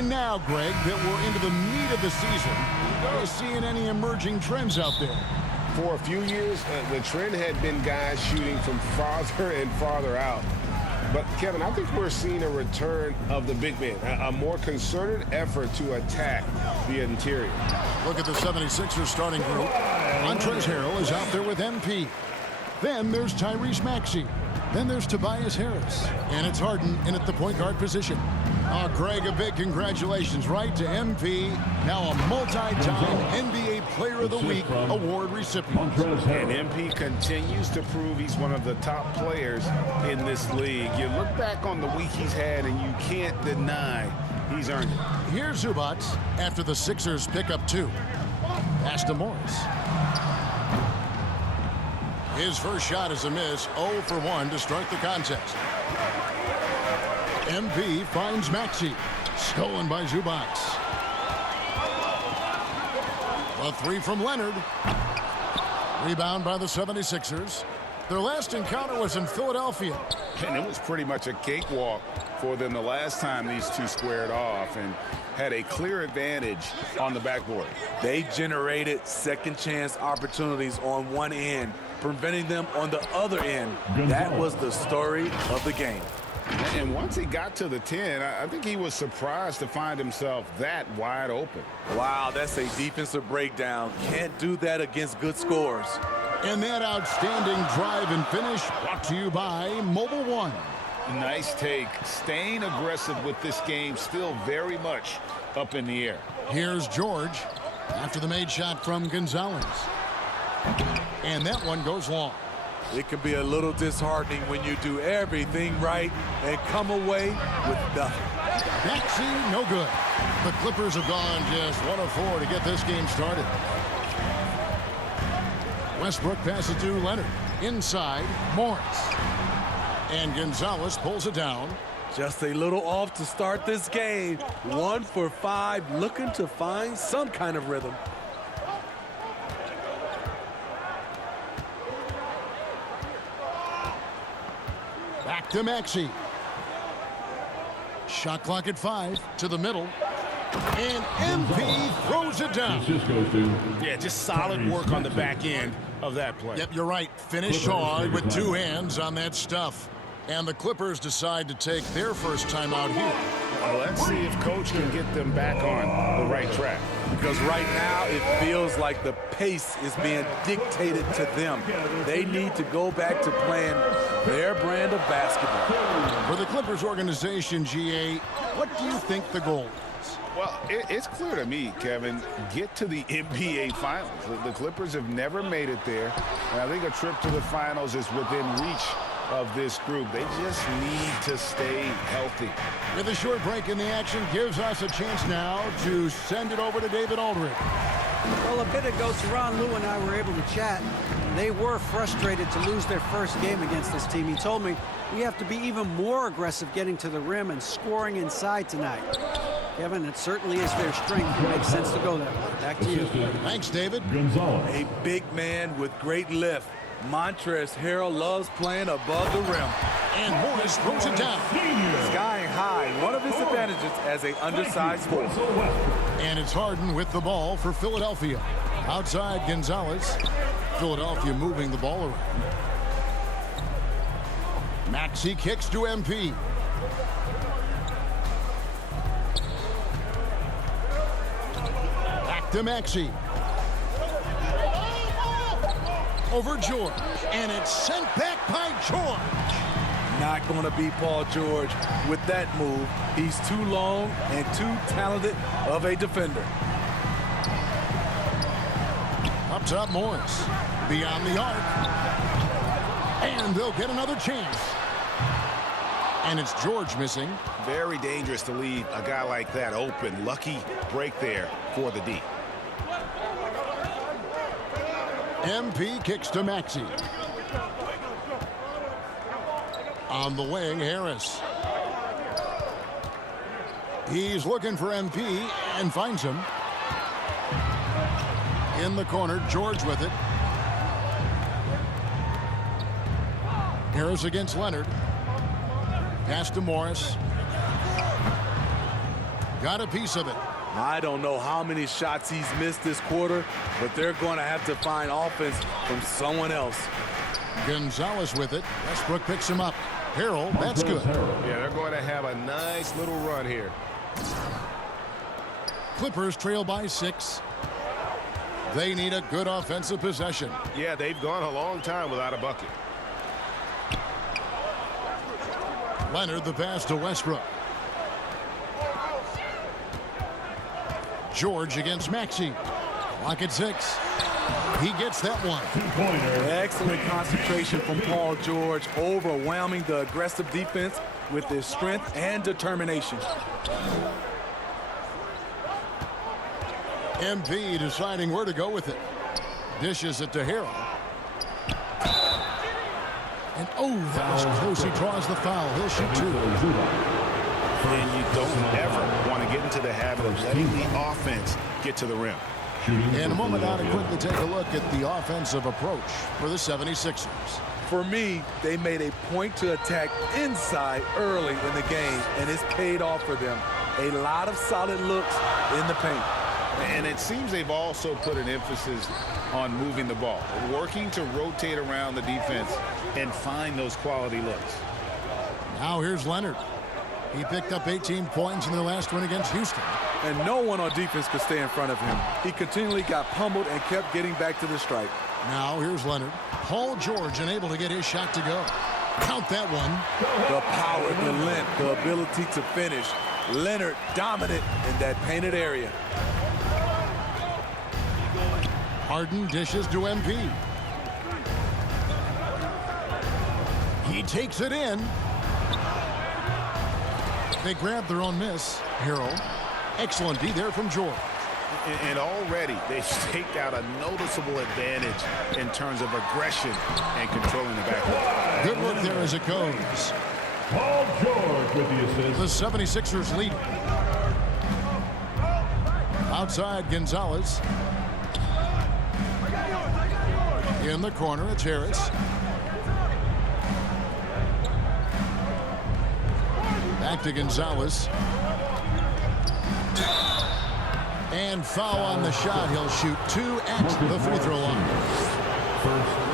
And now, Greg, that we're into the meat of the season, are you seeing any emerging trends out there? For a few years, the trend had been guys shooting from farther and farther out. But, Kevin, I think we're seeing a return of the big man, a more concerted effort to attack the interior. Look at the 76ers starting group. Montrezl Harrell is out there with MP. Then there's Tyrese Maxey. Then there's Tobias Harris. And it's Harden in at the point guard position. Oh, Greg, a big congratulations, right, to MP, now a multi-time NBA Player of the Week award recipient. And MP continues to prove he's one of the top players in this league. You look back on the week he's had, and you can't deny he's earned it. Here's Zubac after the Sixers pick up 2. Pass to Morris. His first shot is a miss, 0 for 1 to start the contest. MP finds Maxey. Stolen by Zubac. A 3 from Leonard. Rebound by the 76ers. Their last encounter was in Philadelphia. And it was pretty much a cakewalk for them the last time these two squared off and had a clear advantage on the backboard. They generated second chance opportunities on one end, preventing them on the other end. That was the story of the game. And once he got to the 10, I think he was surprised to find himself that wide open. Wow, that's a defensive breakdown. Can't do that against good scores. And that outstanding drive and finish brought to you by Mobile One. Nice take. Staying aggressive with this game, still very much up in the air. Here's George after the made shot from Gonzalez. And that one goes long. It can be a little disheartening when you do everything right and come away with nothing. Maxey, no good. The Clippers have gone just 1 of 4 to get this game started. Westbrook passes to Leonard. Inside, Morris. And Gonzalez pulls it down. Just a little off to start this game. 1 for 5, looking to find some kind of rhythm. Back to Maxey. Shot clock at 5 to the middle. And MP throws it down. Yeah, just solid work on the back end of that play. Yep, you're right. Finish hard with 2 hands on that stuff. And the Clippers decide to take their first time out here. Well, let's see if Coach can get them back on the right track. Because right now it feels like the pace is being dictated to them. They need to go back to playing their brand of basketball. For the Clippers organization, GA, what do you think the goal is? Well, it's clear to me, Kevin, get to the NBA Finals. The Clippers have never made it there. And I think a trip to the Finals is within reach of this group. They just need to stay healthy. With a short break in the action gives us a chance now to send it over to David Aldridge. Well, a bit ago, Teron Lou and I were able to chat. They were frustrated to lose their first game against this team. He told me we have to be even more aggressive getting to the rim and scoring inside tonight. Kevin, it certainly is their strength. It makes sense to go that way. Back to you. Thanks, David. A big man with great lift. Montrezl Harrell loves playing above the rim. And Morris throws it down. Skying high, one of his advantages as an undersized forward. And it's Harden with the ball for Philadelphia. Outside Gonzalez. Philadelphia moving the ball around. Maxey kicks to MP. Back to Maxey. Over George. And it's sent back by George. Not going to be Paul George with that move. He's too long and too talented of a defender. Up top, Morris. Beyond the arc. And they'll get another chance. And it's George missing. Very dangerous to leave a guy like that open. Lucky break there for the D. MP kicks to Maxey. On the wing, Harris. He's looking for MP and finds him. In the corner, George with it. Harris against Leonard. Pass to Morris. got a piece of it. I don't know how many shots he's missed this quarter, but they're going to have to find offense from someone else. Gonzalez with it. Westbrook picks him up. Harrell, that's good. Yeah, they're going to have a nice little run here. Clippers trail by 6. They need a good offensive possession. Yeah, they've gone a long time without a bucket. Leonard the pass to Westbrook. George against Maxey. Clock at 6. He gets that one. Excellent concentration from Paul George, overwhelming the aggressive defense with his strength and determination. MP deciding where to go with it. Dishes it to Harrell. And that was close. He draws the foul. He'll shoot 2. And you don't ever want to get into the habit of letting the offense get to the rim. In a moment now to quickly take a look at the offensive approach for the 76ers. For me, they made a point to attack inside early in the game, and it's paid off for them. A lot of solid looks in the paint. And it seems they've also put an emphasis on moving the ball, working to rotate around the defense and find those quality looks. Now here's Leonard. He picked up 18 points in their last win against Houston. And no one on defense could stay in front of him. He continually got pummeled and kept getting back to the stripe. Now here's Leonard. Paul George unable to get his shot to go. Count that one. The power, the length, the ability to finish. Leonard dominant in that painted area. Harden dishes to MP. He takes it in. They grab their own miss. Harrell. Excellent D there from George. And already they've staked out a noticeable advantage in terms of aggression and controlling the backcourt. Good look there as it goes. Paul George with the assist. The 76ers lead. Outside Gonzalez. In the corner, it's Harris. Back to Gonzalez. And foul on the shot. He'll shoot 2 at the free throw line.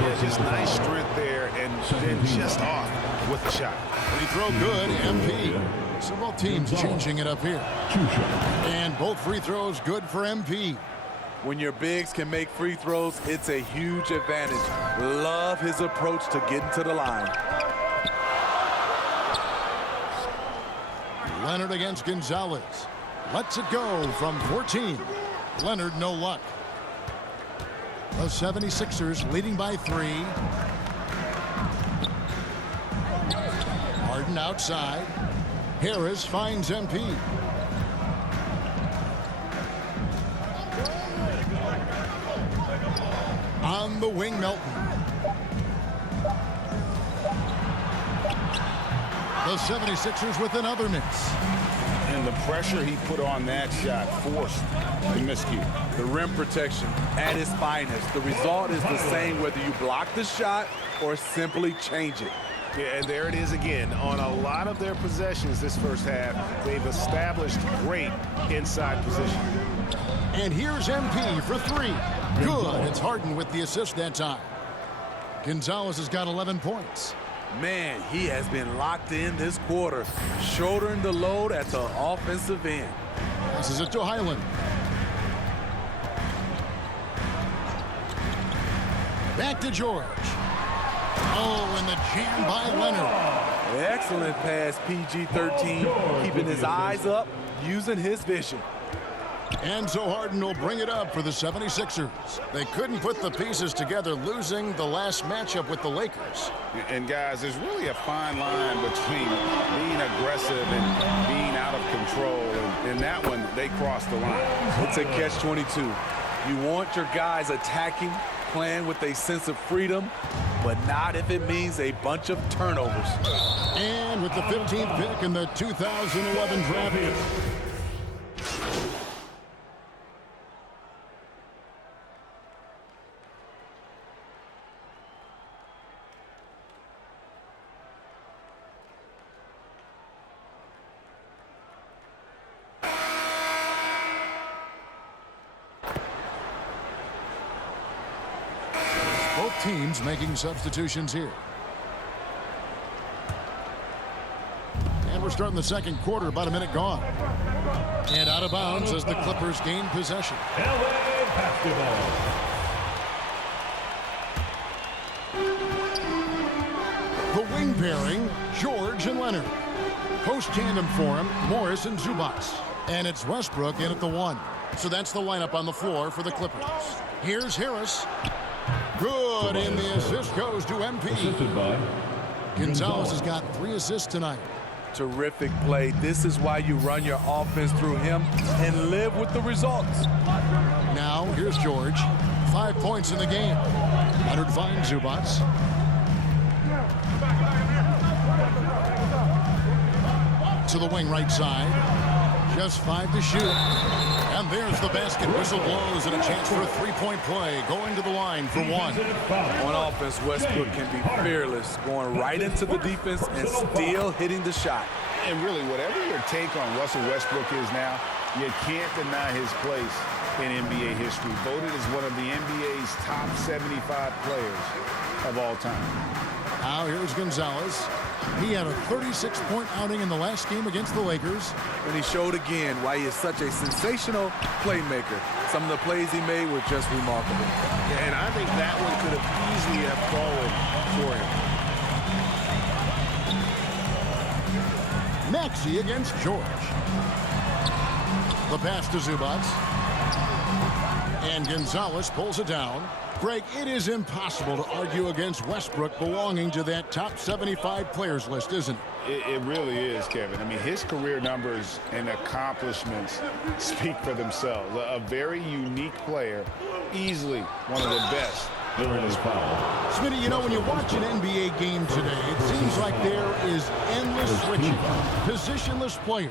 Yeah, just nice strength there and then just off with the shot. Free throw good, MP. So both teams changing it up here. And both free throws good for MP. When your bigs can make free throws, it's a huge advantage. Love his approach to getting to the line. Leonard against Gonzalez. Lets it go from 14. Leonard, no luck. The 76ers leading by 3. Harden outside. Harris finds MP. On the wing, Melton. The 76ers with another miss. And the pressure he put on that shot forced the miscue. The rim protection at its finest. The result is the same whether you block the shot or simply change it. Yeah, and there it is again. On a lot of their possessions this first half, they've established great inside position. And here's MP for 3. Good. It's Harden with the assist that time. Gonzalez has got 11 points. Man, he has been locked in this quarter, shouldering the load at the offensive end. Passes it to Highland. Back to George. Oh, and the jam by Leonard. Excellent pass, PG-13, keeping his eyes up, using his vision. And so Harden will bring it up for the 76ers. They couldn't put the pieces together, losing the last matchup with the Lakers. And guys, there's really a fine line between being aggressive and being out of control. And in that one, they crossed the line. It's a catch-22. You want your guys attacking, playing with a sense of freedom, but not if it means a bunch of turnovers. And with the 15th pick in the 2011 draft. Both teams making substitutions here. And we're starting the second quarter, about a minute gone. And out of bounds as the Clippers gain possession. LA basketball. The wing pairing, George and Leonard. Post tandem for him, Morris and Zubats. And it's Westbrook in at the 1. So that's the lineup on the floor for the Clippers. Here's Harris. Good, and the assist goes to MP. Assisted by Gonzalez has got 3 assists tonight. Terrific play. This is why you run your offense through him and live with the results. Now, here's George. 5 points in the game. Leonard finds Zubats. To the wing right side. Just 5 to shoot. And there's the basket. Whistle blows and a chance for a 3-point play. Going to the line for 1. On offense, Westbrook can be fearless, going right into the defense and still hitting the shot. And really, whatever your take on Russell Westbrook is now, you can't deny his place in NBA history. Voted as one of the NBA's top 75 players of all time. Now here's Gonzalez. He had a 36-point outing in the last game against the Lakers. And he showed again why he is such a sensational playmaker. Some of the plays he made were just remarkable. Yeah, and I think that one could have easily have fallen for him. Maxey against George. The pass to Zubats. And Gonzalez pulls it down. Greg, it is impossible to argue against Westbrook belonging to that top 75 players list, isn't it? It really is, Kevin. I mean, his career numbers and accomplishments speak for themselves. A very unique player, easily one of the best during his foul. Smitty, you know, when you watch an NBA game today, it seems like there is endless switching, positionless players.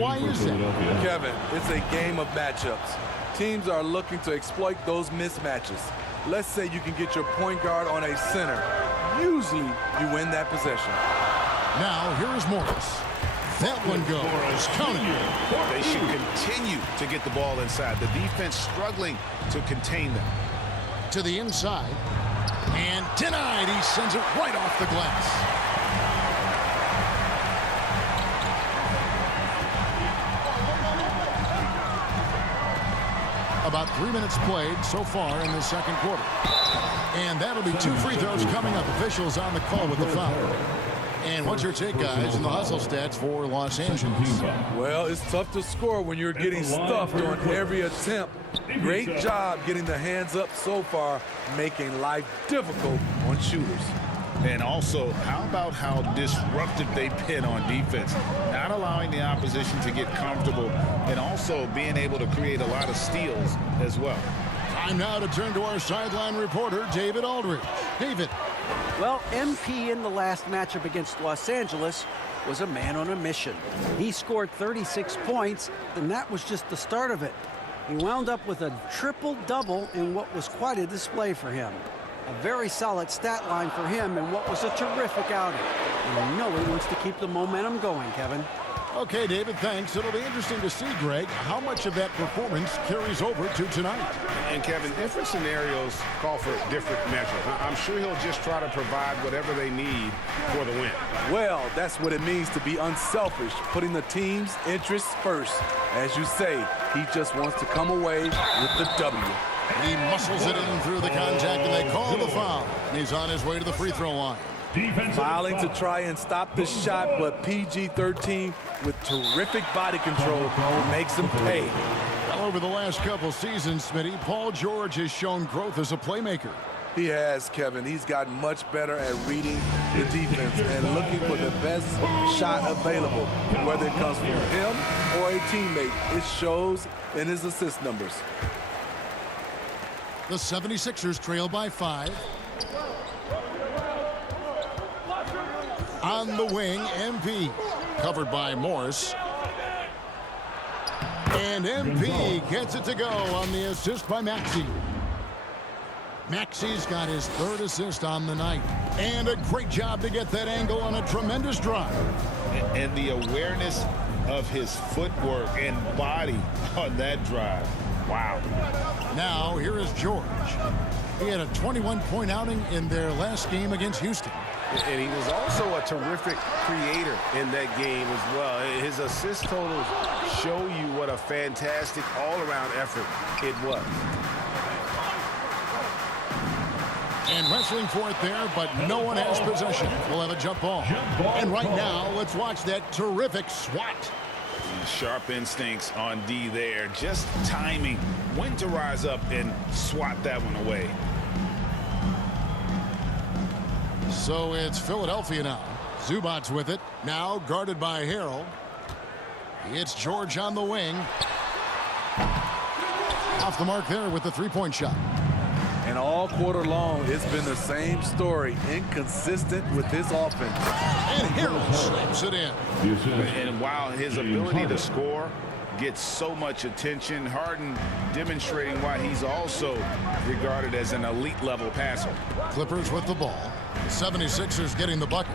Why is that? Kevin, it's a game of matchups. Teams are looking to exploit those mismatches. Let's say you can get your point guard on a center. Usually, you win that possession. Now, here is Morris. That one goes. Count it. They should continue to get the ball inside. The defense struggling to contain them. To the inside. And denied. He sends it right off the glass. About 3 minutes played so far in the second quarter. And that'll be 2 free throws coming up. Officials on the call with the foul. And what's your take, guys, in the hustle stats for Los Angeles? Well, it's tough to score when you're getting stuffed on every attempt. Great job getting the hands up so far, making life difficult on shooters. And also, how about how disruptive they've been on defense? Not allowing the opposition to get comfortable and also being able to create a lot of steals as well. Time now to turn to our sideline reporter, David Aldridge. David. Well, MP in the last matchup against Los Angeles was a man on a mission. He scored 36 points, and that was just the start of it. He wound up with a triple-double in what was quite a display for him. A very solid stat line for him in what was a terrific outing. And you know he wants to keep the momentum going, Kevin. Okay, David, thanks. It'll be interesting to see, Greg, how much of that performance carries over to tonight. And, Kevin, different scenarios call for different measures. I'm sure he'll just try to provide whatever they need for the win. Well, that's what it means to be unselfish, putting the team's interests first. As you say, he just wants to come away with the W. He muscles it in through the contact, and they call the foul. And he's on his way to the free throw line. Fouling to try and stop the shot, but PG-13 with terrific body control makes him pay. Well, over the last couple seasons, Smitty, Paul George has shown growth as a playmaker. He has, Kevin. He's gotten much better at reading the defense and looking for the best shot available, whether it comes from him or a teammate. It shows in his assist numbers. The 76ers trail by 5. On the wing, MP. Covered by Morris. And MP gets it to go on the assist by Maxey. Maxey's got his 3rd assist on the night. And a great job to get that angle on a tremendous drive. And the awareness of his footwork and body on that drive. Wow. Now, here is George. He had a 21-point outing in their last game against Houston. And he was also a terrific creator in that game as well. His assist totals show you what a fantastic all-around effort it was. And wrestling for it there, but no one has possession. We'll have a jump ball. And right now, let's watch that terrific swat. Sharp instincts on D there. Just timing when to rise up and swat that one away. So it's Philadelphia now. Zubac's with it. Now guarded by Harrell. It's George on the wing. Off the mark there with the three-point shot. And all quarter long, it's been the same story. Inconsistent with his offense. And Harrell slams it in. And while his ability to score gets so much attention, Harden demonstrating why he's also regarded as an elite level passer. Clippers with the ball. The 76ers getting the bucket.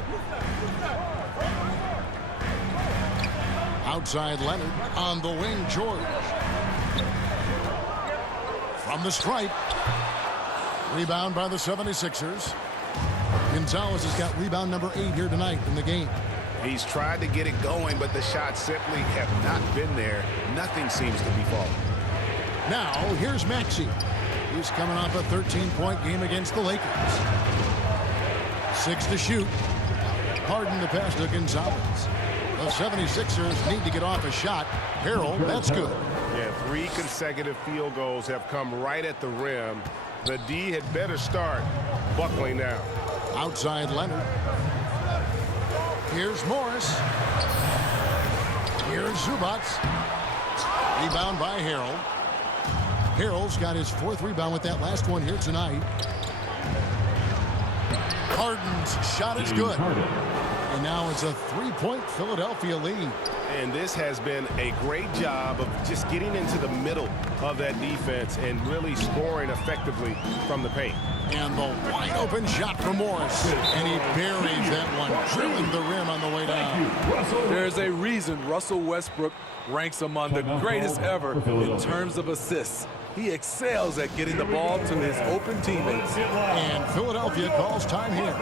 Outside Leonard. On the wing, George. From the stripe. Rebound by the 76ers. Gonzalez has got rebound number 8 here tonight in the game. He's tried to get it going, but the shots simply have not been there. Nothing seems to be falling. Now, here's Maxey. He's coming off a 13-point game against the Lakers. 6 to shoot. Harden to pass to Gonzalez. The 76ers need to get off a shot. Harrell, that's good. Yeah, 3 consecutive field goals have come right at the rim. The D had better start buckling down. Outside Leonard. Here's Morris. Here's Zubac. Rebound by Harrell. Harrell's got his 4th rebound with that last one here tonight. Harden's shot is good. And now it's a 3-point Philadelphia lead. And this has been a great job of just getting into the middle of that defense and really scoring effectively from the paint. And the wide open shot from Morris. And he buries that one, drilling the rim on the way down. There's a reason Russell Westbrook ranks among the greatest ever in terms of assists. He excels at getting the ball to his open teammates. And Philadelphia calls time here.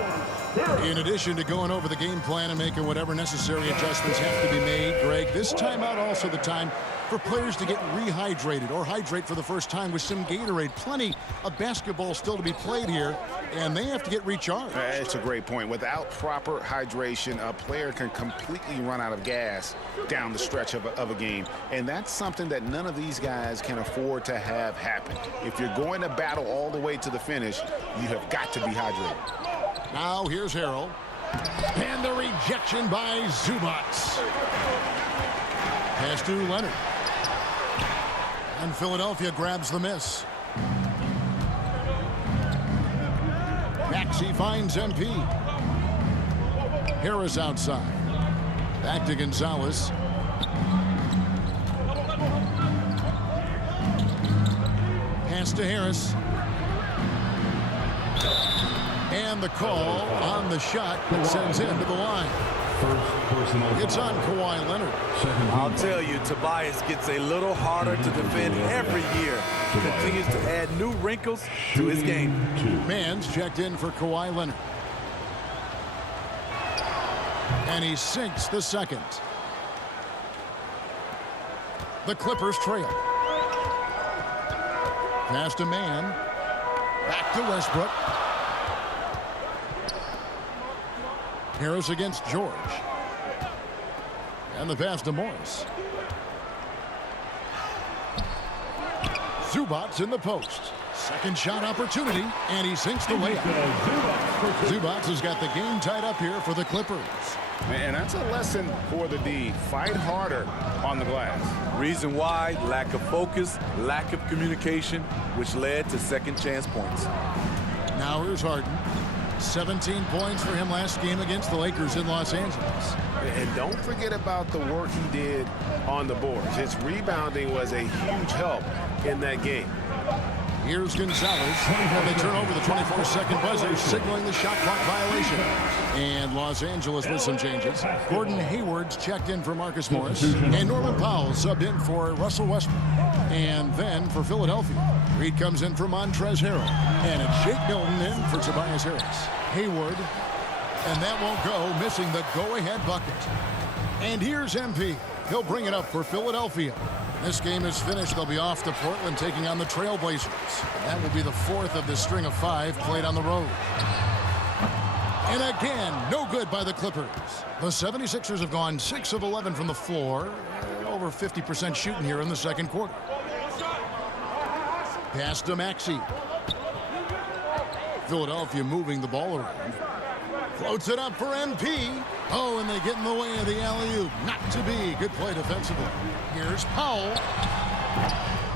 In addition to going over the game plan and making whatever necessary adjustments have to be made, Greg, this timeout also the time for players to get rehydrated or hydrate for the first time with some Gatorade. Plenty of basketball still to be played here, and they have to get recharged. It's a great point. Without proper hydration, a player can completely run out of gas down the stretch of a game, and that's something that none of these guys can afford to have happen. If you're going to battle all the way to the finish, you have got to be hydrated. Now here's Harrell. And the rejection by Zubac. Pass to Leonard. And Philadelphia grabs the miss. Maxey finds MP. Harris outside. Back to Gonzalez. Pass to Harris. And the call on the shot that sends him to the line. It's on Kawhi Leonard. I'll tell you, Tobias gets a little harder to defend every year. He continues to add new wrinkles to his game. Mans checked in for Kawhi Leonard. And he sinks the second. The Clippers trail. Pass to Mann. Back to Westbrook. Harris against George. And the pass to Morris. Zubac in the post. Second shot opportunity, and he sinks the layup. Zubac has got the game tied up here for the Clippers. And that's a lesson for the D. Fight harder on the glass. Reason why: lack of focus, lack of communication, which led to second chance points. Now here's Harden. 17 points for him last game against the Lakers in Los Angeles. And don't forget about the work he did on the boards. His rebounding was a huge help in that game. Here's Gonzalez, and they turn over the 24-second buzzer, signaling the shot clock violation. And Los Angeles with some changes. Gordon Hayward's checked in for Marcus Morris, and Norman Powell subbed in for Russell Westbrook. And then for Philadelphia, Reed comes in for Montrezl Harrell. And it's Shake Milton in for Tobias Harris. Hayward. And that won't go, missing the go-ahead bucket. And here's MP. He'll bring it up for Philadelphia. This game is finished. They'll be off to Portland taking on the Trailblazers. That will be the fourth of the string of 5 played on the road. And again, no good by the Clippers. The 76ers have gone 6 of 11 from the floor. Over 50% shooting here in the second quarter. Pass to Maxey. Philadelphia moving the ball around. Floats it up for MP. Oh, and they get in the way of the alley-oop. Not to be. Good play defensively. Here's Powell.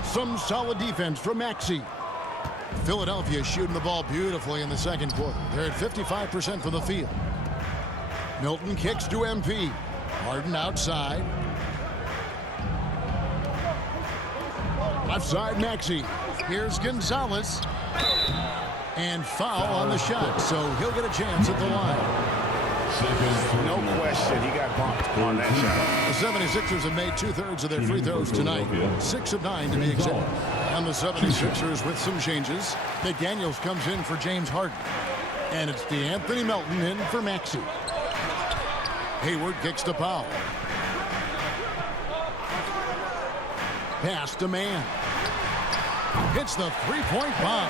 Some solid defense from Maxey. Philadelphia shooting the ball beautifully in the second quarter. They're at 55% from the field. Milton kicks to MP. Harden outside. Left side, Maxey. Here's Gonzalez. And foul on the shot, so he'll get a chance at the line. No question, he got bumped on that shot. The 76ers have made 2/3 of their free throws tonight. 6 of 9 to be exact. And the 76ers with some changes. McDaniels comes in for James Harden. And it's DeAnthony Melton in for Maxey. Hayward kicks to Powell. Pass to Mann. Hits the three-point bomb.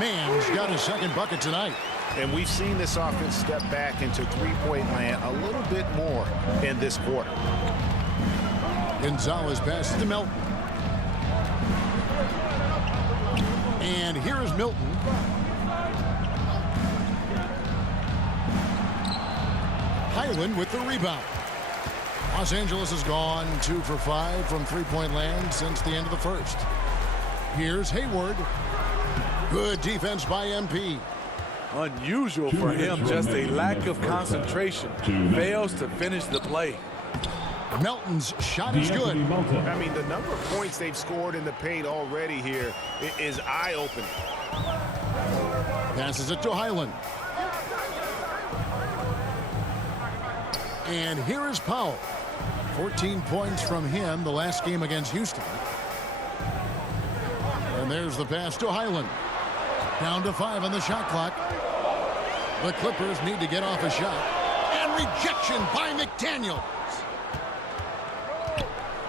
Mann's got his second bucket tonight. And we've seen this offense step back into three-point land a little bit more in this quarter. Gonzalez passes to Melton. And here is Milton. Highland with the rebound. Los Angeles has gone 2 for 5 from three-point land since the end of the first. Here's Hayward. Good defense by MP. Unusual for him, just a lack of concentration. Fails to finish the play. Melton's shot is good. I mean, the number of points they've scored in the paint already here is eye-opening. Passes it to Highland. And here is Powell. 14 points from him the last game against Houston. And there's the pass to Highland. Down to 5 on the shot clock. The Clippers need to get off a shot. And rejection by McDaniels.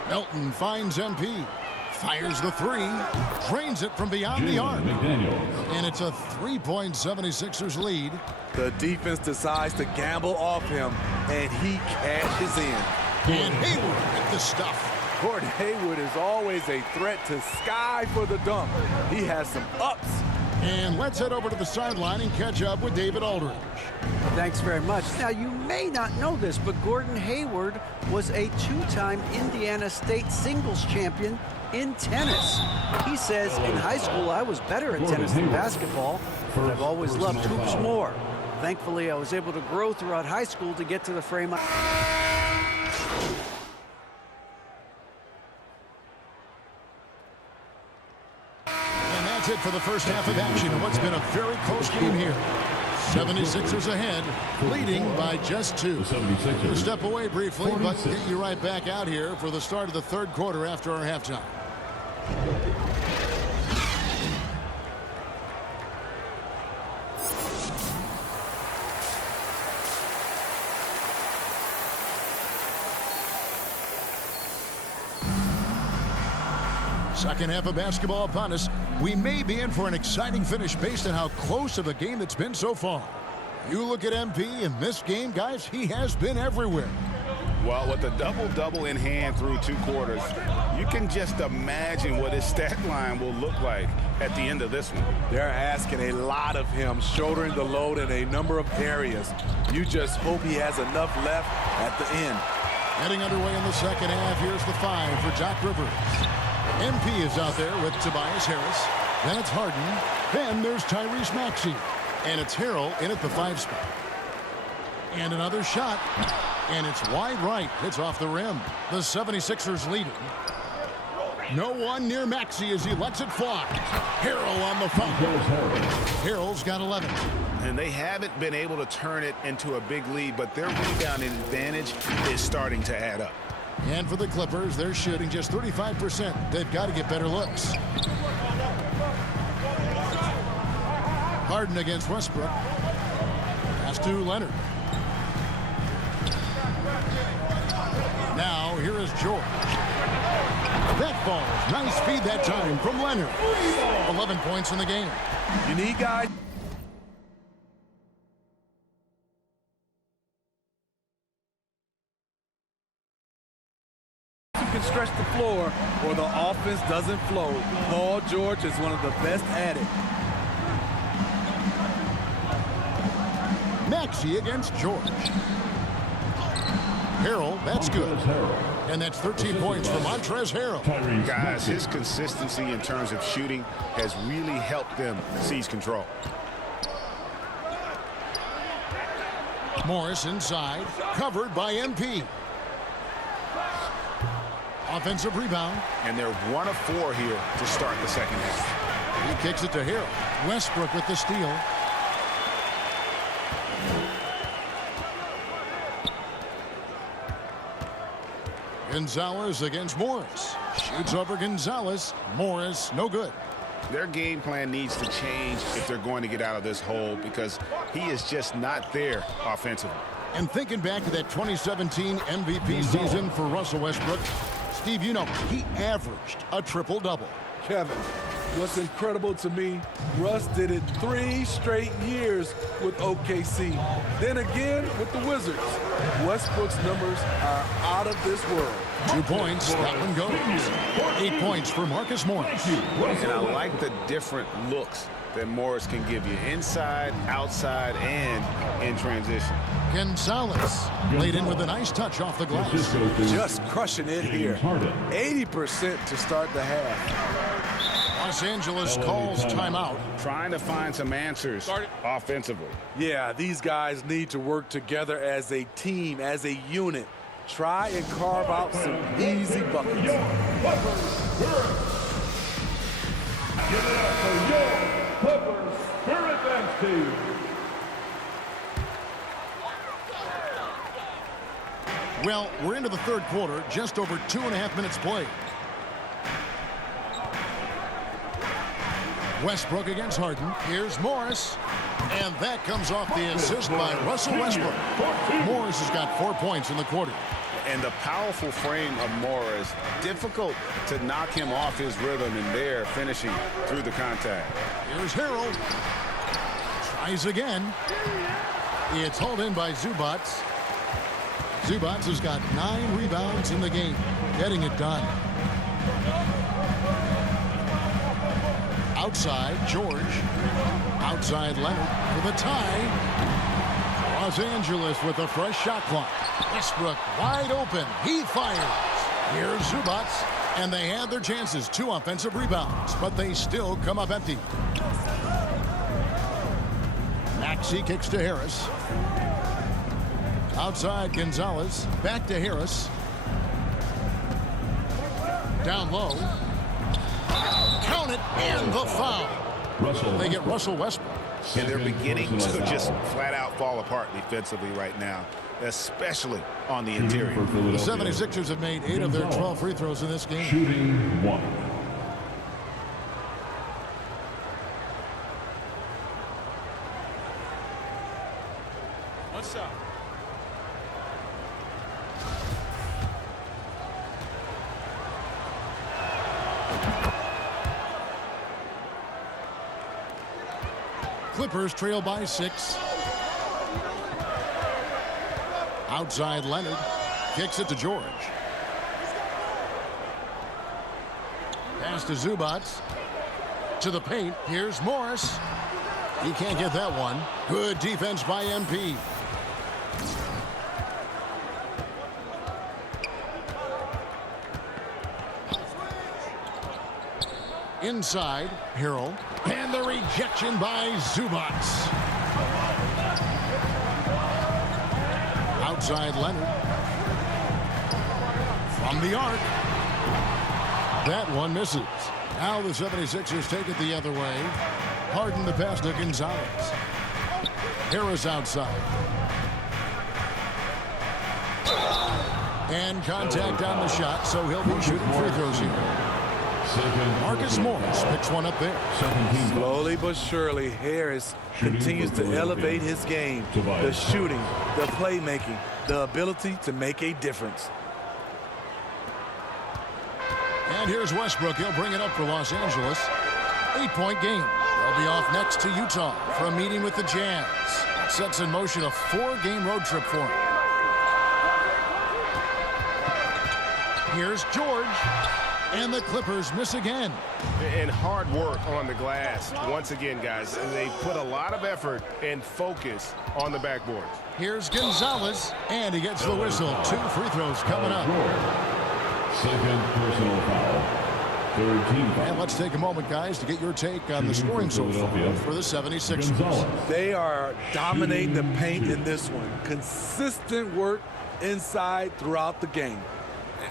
Melton finds MP. Fires the 3. Drains it from beyond the arc. And it's a 3-point 76ers lead. The defense decides to gamble off him, and he cashes in. And Hayward with the stuff. Gordon Hayward is always a threat to sky for the dunk. He has some ups. And let's head over to the sideline and catch up with David Aldridge. Thanks very much. Now, you may not know this, but Gordon Hayward was a 2-time Indiana State singles champion in tennis. He says, in high school, I was better at tennis than basketball, but I've always loved hoops more. Thankfully, I was able to grow throughout high school to get to the frame. That's it for the first half of action in what's been a very close game here. 76ers ahead, leading by just 2. We'll step away briefly, but get you right back out here for the start of the third quarter after our halftime. Second half of basketball upon us. We may be in for an exciting finish based on how close of a game it's been so far. You look at MP in this game, guys, he has been everywhere. Well, with the double-double in hand through 2 quarters, you can just imagine what his stat line will look like at the end of this one. They're asking a lot of him, shouldering the load in a number of areas. You just hope he has enough left at the end. Getting underway in the second half, here's the 5 for Doc Rivers. MP is out there with Tobias Harris. Then it's Harden. Then there's Tyrese Maxey. And it's Harrell in at the 5 spot. And another shot. And it's wide right. It's off the rim. The 76ers leading. No one near Maxey as he lets it fly. Harrell on the foul. Harrell's got 11. And they haven't been able to turn it into a big lead, but their rebounding advantage is starting to add up. And for the Clippers, they're shooting just 35%. They've got to get better looks. Harden against Westbrook. Pass to Leonard. Now here is George. That falls. Nice feed that time from Leonard. 11 points in the game. You need guys. Can stretch the floor or the offense doesn't flow. Paul George is one of the best at it. Maxey against George. Harrell, that's good. And that's 13 points for Montrezl Harrell. Guys, his consistency in terms of shooting has really helped them seize control. Morris inside, covered by MP. Offensive rebound. And they're 1 of 4 here to start the second half. He kicks it to Harrell. Westbrook with the steal. Gonzalez against Morris. Shoots over Gonzalez. Morris, no good. Their game plan needs to change if they're going to get out of this hole because he is just not there offensively. And thinking back to that 2017 MVP season for Russell Westbrook, Steve, you know, he averaged a triple-double. Kevin, what's incredible to me, Russ did it 3 straight years with OKC. Then again with the Wizards. Westbrook's numbers are out of this world. 2 points, that one goes. 8 points for Marcus Morris. And I like the different looks that Morris can give you inside, outside, and in transition. Gonzalez laid in with a nice touch off the glass. Just crushing it here. 80% to start the half. Los Angeles calls timeout. Trying to find some answers offensively. Yeah, these guys need to work together as a team, as a unit. Try and carve out some easy buckets. Give it up for your Clippers Spirit Dance Team. Well, we're into the third quarter, just over 2.5 minutes played. Westbrook against Harden. Here's Morris. And that comes off the assist by Russell Westbrook. Morris has got 4 points in the quarter. And the powerful frame of Morris, difficult to knock him off his rhythm, and there finishing through the contact. Here's Harrell. Tries again. It's hauled in by Zubac. Zubac has got 9 rebounds in the game, getting it done. Outside, George. Outside, Leonard for the tie. Los Angeles with a fresh shot clock. Westbrook wide open. He fires. Here's Zubac. And they had their chances. 2 offensive rebounds, but they still come up empty. Maxey kicks to Harris. Outside, Gonzalez. Back to Harris. Down low. Count it, and the foul. They get Russell Westbrook. And they're beginning to just flat out fall apart defensively right now, especially on the interior. The 76ers have made 8 of their 12 free throws in this game. Shooting 1. What's up? Clippers trail by 6. Outside, Leonard kicks it to George. Pass to Zubac. To the paint. Here's Morris. He can't get that one. Good defense by MP. Inside, Harrell. And the rejection by Zubac. Outside, Leonard. From the arc. That one misses. Now the 76ers take it the other way. Harden the pass to Gonzalez. Harris outside. And contact on the shot, so he'll be shooting free throws here. Marcus Morris picks one up there. Slowly but surely, Harris continues to elevate his game. The shooting, the playmaking, the ability to make a difference. And here's Westbrook. He'll bring it up for Los Angeles. 8-point game. They'll be off next to Utah for a meeting with the Jazz. That sets in motion a 4-game road trip for him. Here's George. And the Clippers miss again. And hard work on the glass. Once again, guys, they put a lot of effort and focus on the backboard. Here's Gonzalez. And he gets the whistle. 2 free throws coming up. Second personal foul. Third team foul. And let's take a moment, guys, to get your take on the scoring so far for the 76ers. They are dominating the paint in this one. Consistent work inside throughout the game.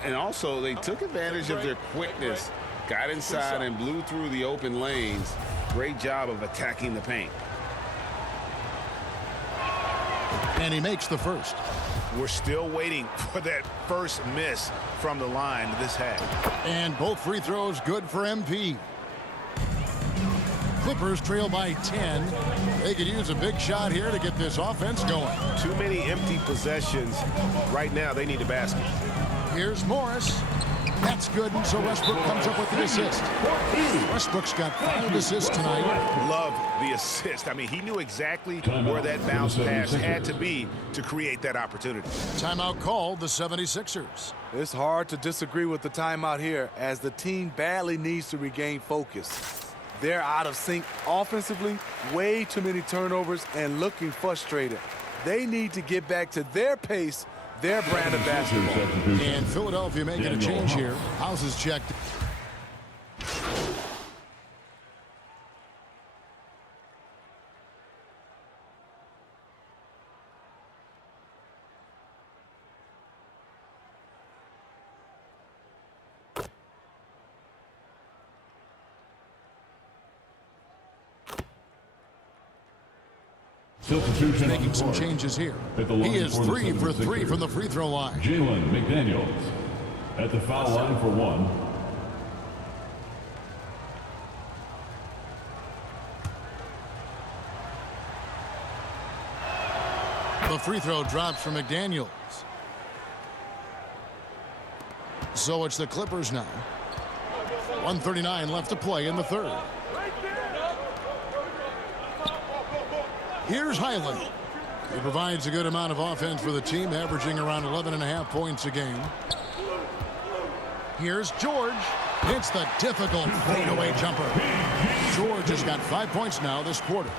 And also, they took advantage of their quickness, got inside and blew through the open lanes. Great job of attacking the paint. And he makes the first. We're still waiting for that first miss from the line this half. And both free throws good for MP. Clippers trail by 10. They could use a big shot here to get this offense going. Too many empty possessions. Right now, they need a basket. Here's Morris. That's good, and so Westbrook comes up with the assist. Westbrook's got 5 assists tonight. Love the assist. I mean, he knew exactly where that bounce pass had to be to create that opportunity. Timeout called the 76ers. It's hard to disagree with the timeout here as the team badly needs to regain focus. They're out of sync offensively, way too many turnovers, and looking frustrated. They need to get back to their pace, their brand of basketball. And Philadelphia making a change here. House is checked. Making some changes here. He is 3 for 3 from the free throw line. Jalen McDaniels at the foul line for 1. The free throw drops from McDaniels. So it's the Clippers now. 1:39 left to play in the third. Here's Highland. He provides a good amount of offense for the team, averaging around 11.5 points a game. Here's George. Hits the difficult fadeaway jumper. George has got 5 points now this quarter.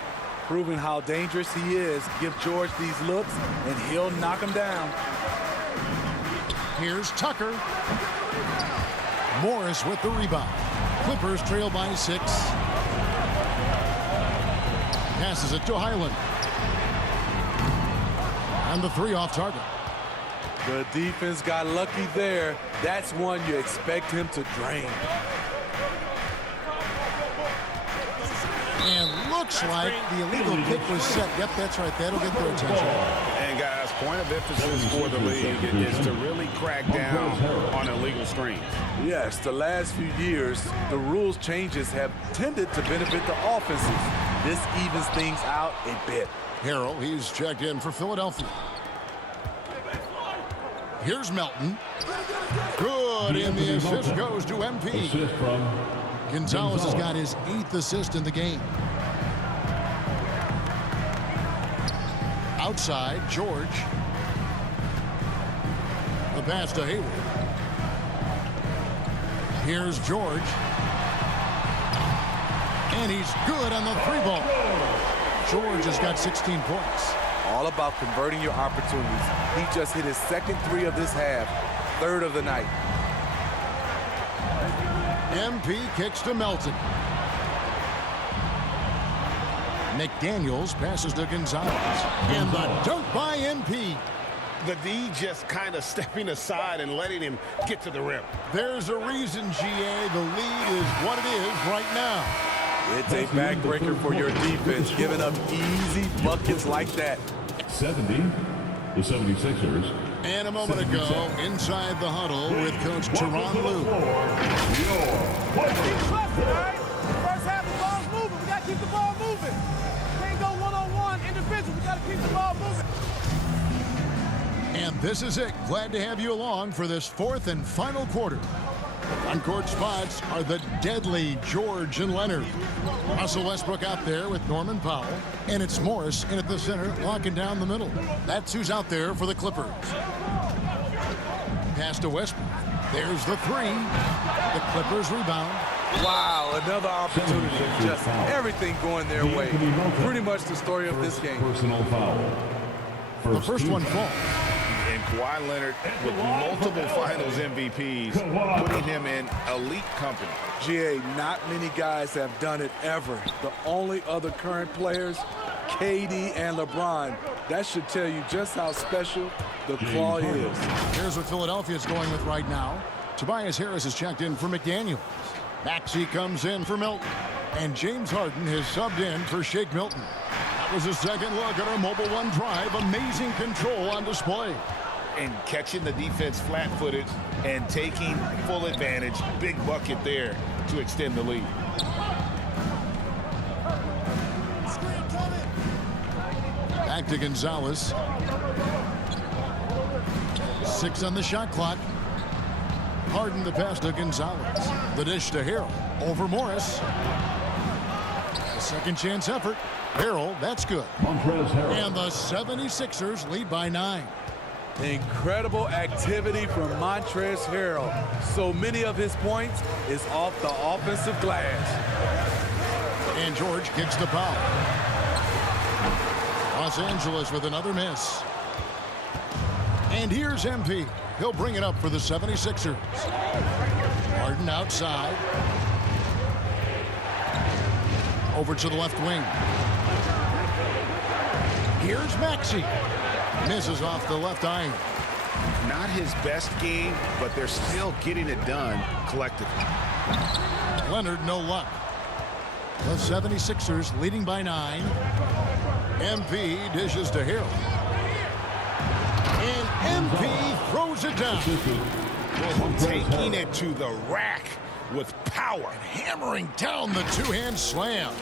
Proving how dangerous he is. Give George these looks, and he'll knock him down. Here's Tucker. Morris with the rebound. Clippers trail by 6. Passes it to Highland. And the 3 off target. The defense got lucky there. That's one you expect him to drain. And looks like the illegal kick was set. Yep, that's right. That'll get their attention. And guys, point of emphasis for the league is to really crack down on illegal screens. Yes, the last few years, the rules changes have tended to benefit the offenses. This evens things out a bit. Harrell, he's checked in for Philadelphia. Here's Melton. Good, and the assist goes to MP. Gonzalez has got his 8th assist in the game. Outside, George. The pass to Hayward. Here's George. And he's good on the 3-ball. George has got 16 points. All about converting your opportunities. He just hit his 2nd 3 of this half, 3rd of the night. MP kicks to Melton. McDaniels passes to Gonzalez. And the dunk by MP. The D just kind of stepping aside and letting him get to the rim. There's a reason, GA. The lead is what it is right now. It's a backbreaker for your defense, giving up easy buckets like that. 70, the 76ers. And a moment ago, inside the huddle with Coach Tyronn Lue. First half, the ball's moving. We got to keep the ball moving. Can't go one-on-one individual. We got to keep the ball moving. And this is it. Glad to have you along for this fourth and final quarter. On-court spots are the deadly George and Leonard. Russell Westbrook out there with Norman Powell. And it's Morris in at the center, locking down the middle. That's who's out there for the Clippers. Pass to Westbrook. There's the three. The Clippers rebound. Wow, another opportunity. Just everything going their way. Pretty much the story of this game. Personal foul. The first one falls. And Kawhi Leonard with multiple finals MVPs, putting him in elite company. GA, not many guys have done it ever. The only other current players, KD and LeBron. That should tell you just how special the Claw is. Here's what Philadelphia is going with right now. Tobias Harris is checked in for McDaniels. Maxey comes in for Milton. And James Harden has subbed in for Shake Milton. That was a second look at our Mobile One drive. Amazing control on display. And catching the defense flat-footed and taking full advantage. Big bucket there to extend the lead. Back to Gonzalez. 6 on the shot clock. Harden the pass to Gonzalez. The dish to Harrell. Over Morris. A second chance effort. Harrell, that's good. And the 76ers lead by 9. Incredible activity from Montrezl Harrell. So many of his points is off the offensive glass. And George kicks the foul. Los Angeles with another miss. And here's MP. He'll bring it up for the 76ers. Harden outside. Over to the left wing. Here's Maxey. Misses off the left iron. Not his best game, but they're still getting it done collectively. Leonard, no luck. The 76ers leading by 9. MP dishes to Harrell. And MP throws it down. Taking it to the rack with power. Hammering down the two-hand slam.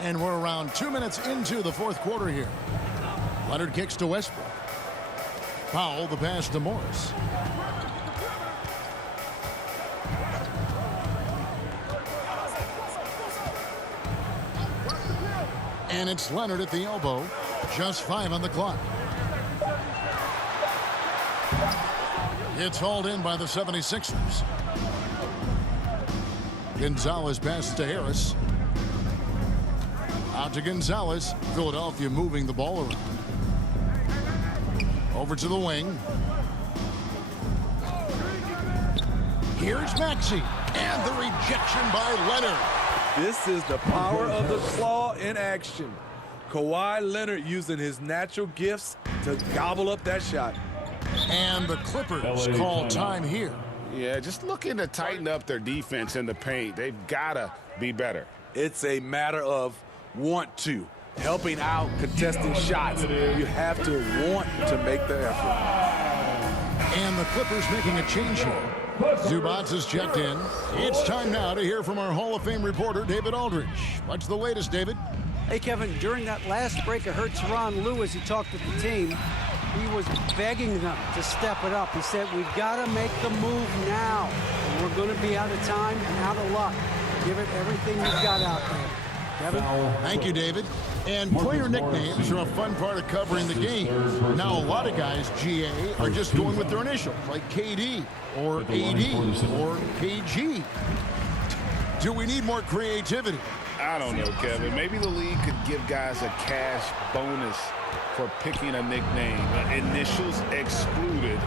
And we're around 2 minutes into the fourth quarter here. Leonard kicks to Westbrook. Powell, the pass to Morris. And it's Leonard at the elbow. Just 5 on the clock. It's hauled in by the 76ers. Gonzalez passes to Harris. Out to Gonzalez. Philadelphia moving the ball around. Over to the wing. Here's Maxey. And the rejection by Leonard. This is the power of the Claw in action. Kawhi Leonard using his natural gifts to gobble up that shot. And the Clippers call time here. Yeah, just looking to tighten up their defense in the paint. They've got to be better. It's a matter of want to. Helping out, contesting shots. You have to want to make the effort. And the Clippers making a change here. Zubats is checked in. It's time now to hear from our Hall of Fame reporter, David Aldridge. What's the latest, David? Hey, Kevin, during that last break, I heard Tyronn Lue as he talked with the team. He was begging them to step it up. He said, we've got to make the move now. We're going to be out of time and out of luck. Give it everything you've got out there. Kevin? Thank you, David. And player nicknames are a fun part of covering the game. Now, a lot of guys, GA, are just going with their initials, like KD or AD or KG. Do we need more creativity? I don't know, Kevin. Maybe the league could give guys a cash bonus for picking a nickname. Initials excluded.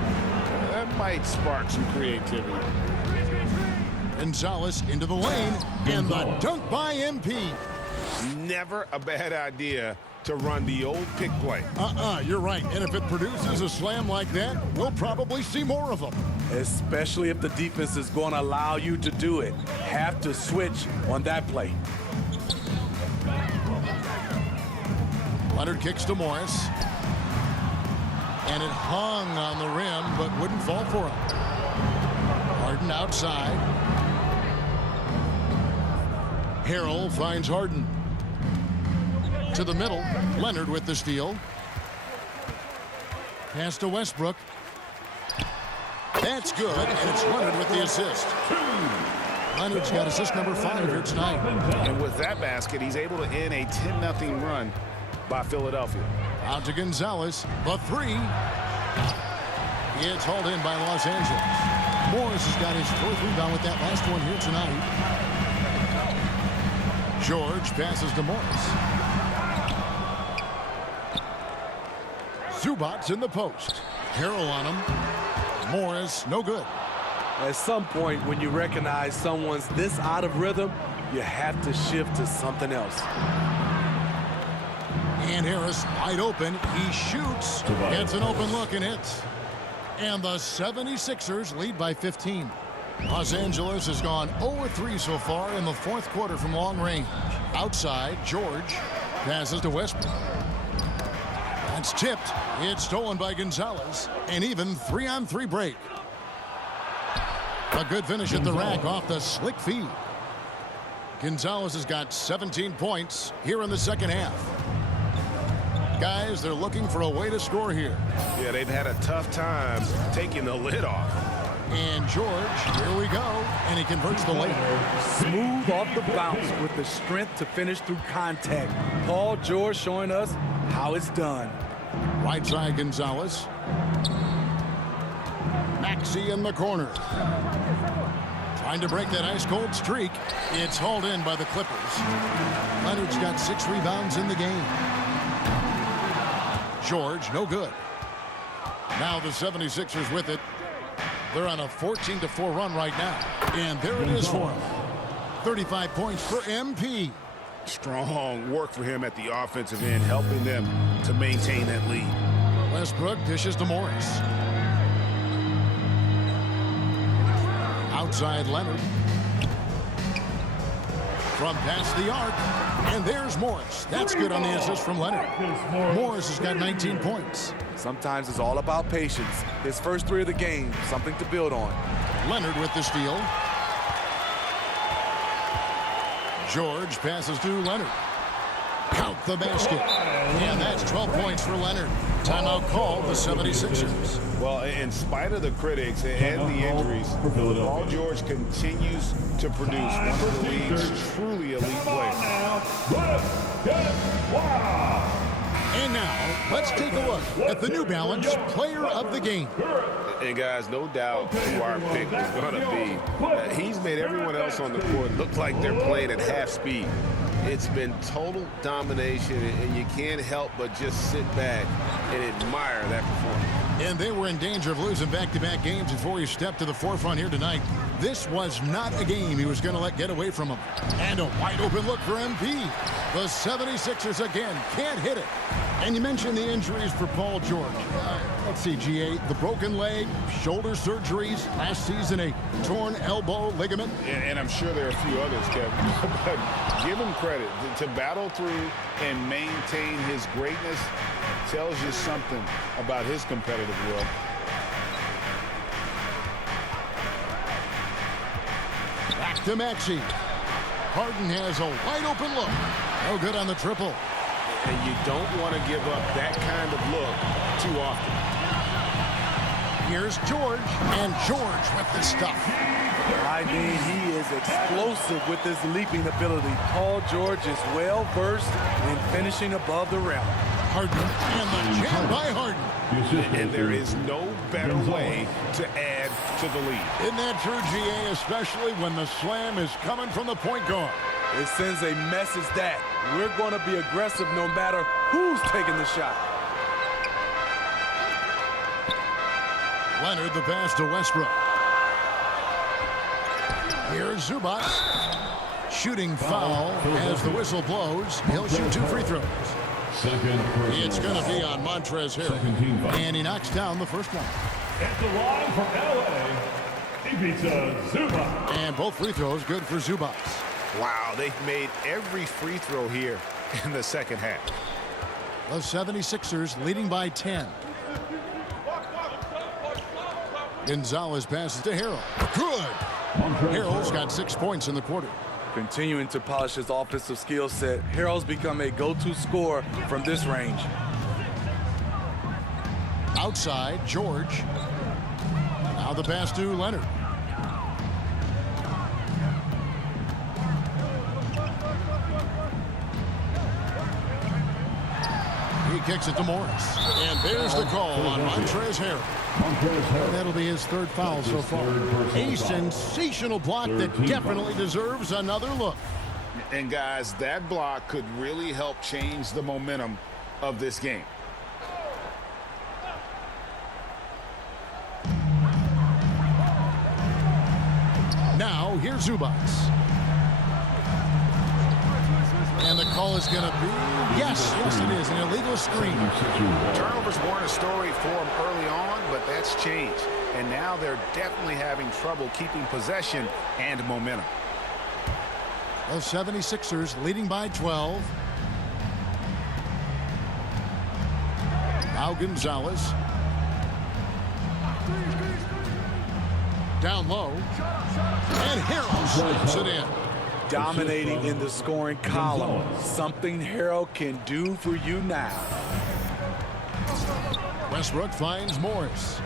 That might spark some creativity. Gonzalez into the lane, and the dunk by MP. Never a bad idea to run the old pick play. You're right. And if it produces a slam like that, we'll probably see more of them. Especially if the defense is going to allow you to do it. Have to switch on that play. Leonard kicks to Morris. And it hung on the rim, but wouldn't fall for him. Harden outside. Harrell finds Harden. To the middle. Leonard with the steal. Pass to Westbrook. That's good, and it's Leonard with the assist. Leonard's got assist number 5 here tonight. And with that basket, he's able to end a 10-0 run by Philadelphia. Out to Gonzalez. The 3. It's hauled in by Los Angeles. Morris has got his 4th rebound with that last one here tonight. George passes to Morris. Zubac's in the post. Harrell on him. Morris, no good. At some point, when you recognize someone's this out of rhythm, you have to shift to something else. And Harris wide open. He shoots. Gets an open look and hits. And the 76ers lead by 15. Los Angeles has gone 0-3 so far in the 4th quarter from long range. Outside, George passes to Westbrook. That's tipped. It's stolen by Gonzalez. An even 3-on-3 break. A good finish at the rack off the slick feed. Gonzalez has got 17 points here in the second half. Guys, they're looking for a way to score here. Yeah, they've had a tough time taking the lid off. And George, here we go, and he converts the layup. Smooth off the bounce with the strength to finish through contact. Paul George showing us how it's done. Right side, Gonzalez. Maxey in the corner. Trying to break that ice-cold streak. It's hauled in by the Clippers. Leonard's got 6 rebounds in the game. George, no good. Now the 76ers with it. They're on a 14-4 run right now. And there it is for him. 35 points for MP. Strong work for him at the offensive end, helping them to maintain that lead. Westbrook dishes to Morris. Outside Leonard. From past the arc. And there's Morris. That's good on the assist from Leonard. Morris has got 19 points. Sometimes it's all about patience. His first 3 of the game, something to build on. Leonard with the steal. George passes to Leonard. Count the basket. And that's 12 points for Leonard. Timeout called the 76ers. Well, in spite of the critics and the injuries, Paul George continues to produce one of the league's truly elite players. And now, let's take a look at the New Balance Player of the Game. And guys, no doubt who our pick was going to be. He's made everyone else on the court look like they're playing at half speed. It's been total domination, and you can't help but just sit back and admire that performance. And they were in danger of losing back-to-back games before he stepped to the forefront here tonight. This was not a game he was going to let get away from him. And a wide-open look for MP. The 76ers again can't hit it. And you mentioned the injuries for Paul George. Let's see, GA, the broken leg, shoulder surgeries, last season a torn elbow ligament. And I'm sure there are a few others, Kevin. But give him credit. To battle through and maintain his greatness tells you something about his competitive will. Back to Maxey. Harden has a wide-open look. No good on the triple. And you don't want to give up that kind of look too often. Here's George, and George with the stuff. I mean, he is explosive with his leaping ability. Paul George is well-versed in finishing above the rim. Harden, and the jam by Harden. And there is no better way to add to the lead. Isn't that true, GA, especially when the slam is coming from the point guard? It sends a message that we're going to be aggressive no matter who's taking the shot. Leonard, the pass to Westbrook. Here's Zubac. Shooting foul as the whistle blows. He'll shoot 2 free throws. It's going to be on Montrezl Harrell. And he knocks down the first one. At the line from L.A., he beats Zubac. And both free throws good for Zubac. Wow, they've made every free throw here in the second half. The 76ers leading by 10. Gonzalez passes to Harrell. Good. Harrell's got 6 points in the quarter. Continuing to polish his offensive skill set, Harrell's become a go-to scorer from this range. Outside, George. Now the pass to Leonard. He kicks it to Morris. And there's the call on Montrezl Harrell. That'll be his 3rd foul so far. A sensational block that definitely deserves another look. And guys, that block could really help change the momentum of this game. Now, here's Zubats. And the call is going to be, yes, it is, an illegal screen. Turnovers weren't a story for them early on, but that's changed. And now they're definitely having trouble keeping possession and momentum. The 76ers leading by 12. Now Gonzalez. Down low. And Harrell slaps it in. Dominating in the scoring column. Something Harrell can do for you now. Westbrook finds Morris.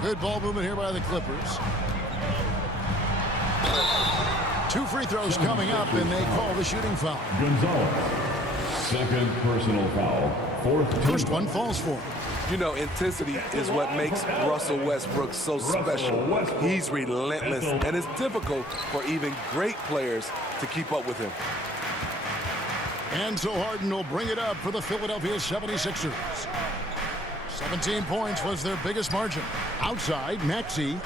Good ball movement here by the Clippers. 2 free throws coming up, and they call the shooting foul. Gonzalez. 2nd personal foul. 4th. First one falls for him. You know, intensity is what makes Russell Westbrook so special. He's relentless, and it's difficult for even great players to keep up with him. And so Harden will bring it up for the Philadelphia 76ers. 17 points was their biggest margin. Outside, Maxey.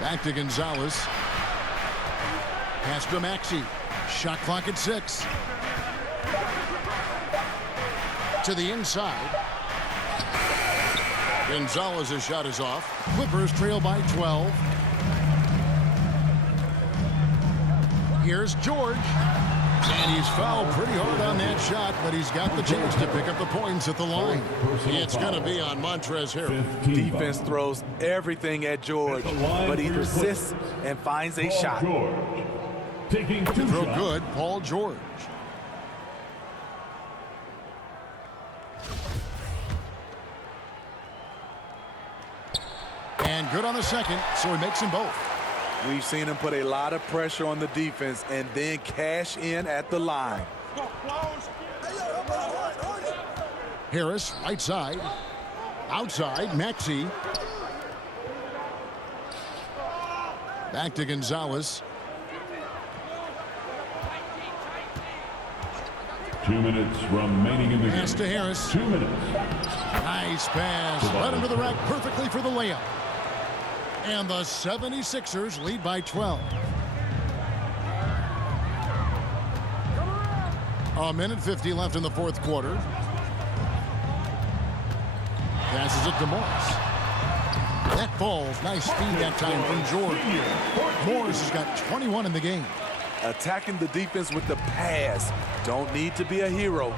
Back to Gonzalez. Pass to Maxey. Shot clock at 6. To the inside. Gonzalez's shot is off. Clippers trail by 12. Here's George. And he's fouled pretty hard on that shot, but he's got the chance to pick up the points at the line. It's going to be on Montrezl Harrell. Defense throws everything at George, but he persists and finds a shot. Taking 2 Throw shots. good, Paul George. And good on the second, so he makes them both. We've seen him put a lot of pressure on the defense and then cash in at the line. Harris, right side. Outside, Maxey. Back to Gonzalez. 2 minutes remaining in the game. Pass to Harris. 2 minutes. Nice pass. Led him to the rack perfectly for the layup. And the 76ers lead by 12. A minute 50 left in the 4th quarter. Passes it to Morris. That falls. Nice speed that time from George. Morris has got 21 in the game. Attacking the defense with the pass. Don't need to be a hero.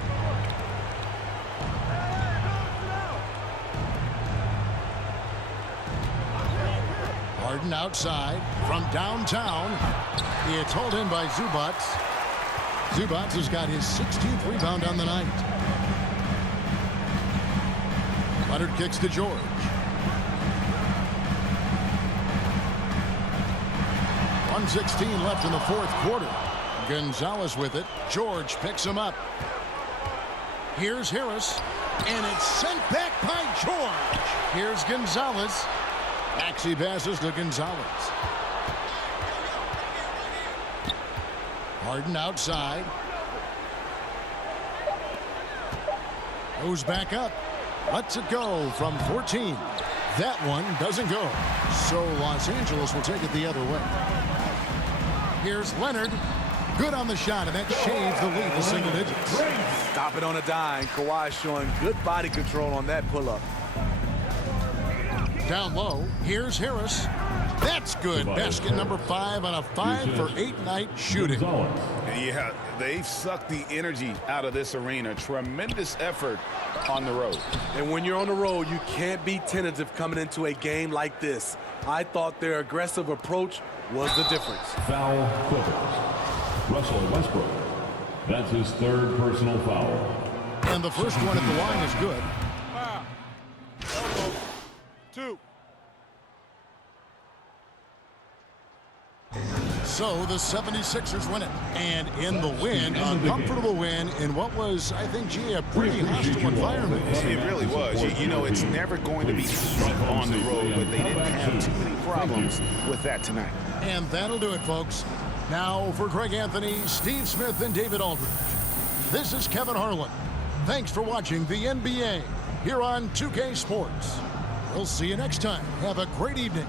Harden outside from downtown. It's hauled in by Zubats. Zubats has got his 16th rebound on the night. Leonard kicks to George. .116 left in the 4th quarter. Gonzalez with it. George picks him up. Here's Harris. And it's sent back by George. Here's Gonzalez. Maxey passes to Gonzalez. Harden outside. Goes back up. Lets it go from 14. That one doesn't go. So Los Angeles will take it the other way. Here's Leonard. Good on the shot, and that shaves the lead to single digits. Stop it on a dime. Kawhi showing good body control on that pull-up. Down low, here's Harris. That's good. Basket number 5 on a 5-for-8 night shooting. Yeah, they've sucked the energy out of this arena. Tremendous effort on the road. And when you're on the road, you can't be tentative coming into a game like this. I thought their aggressive approach was the difference. Foul Clippers. Russell Westbrook. That's his 3rd personal foul. And the first one at the line is good. 2. So the 76ers win it. And in the win, a comfortable win in what was, I think, a pretty hostile environment. It really was. You know, it's never going to be easy on the road, but they didn't have too many problems with that tonight. And that'll do it, folks. Now for Greg Anthony, Steve Smith, and David Aldridge, this is Kevin Harlan. Thanks for watching the NBA here on 2K Sports. We'll see you next time. Have a great evening.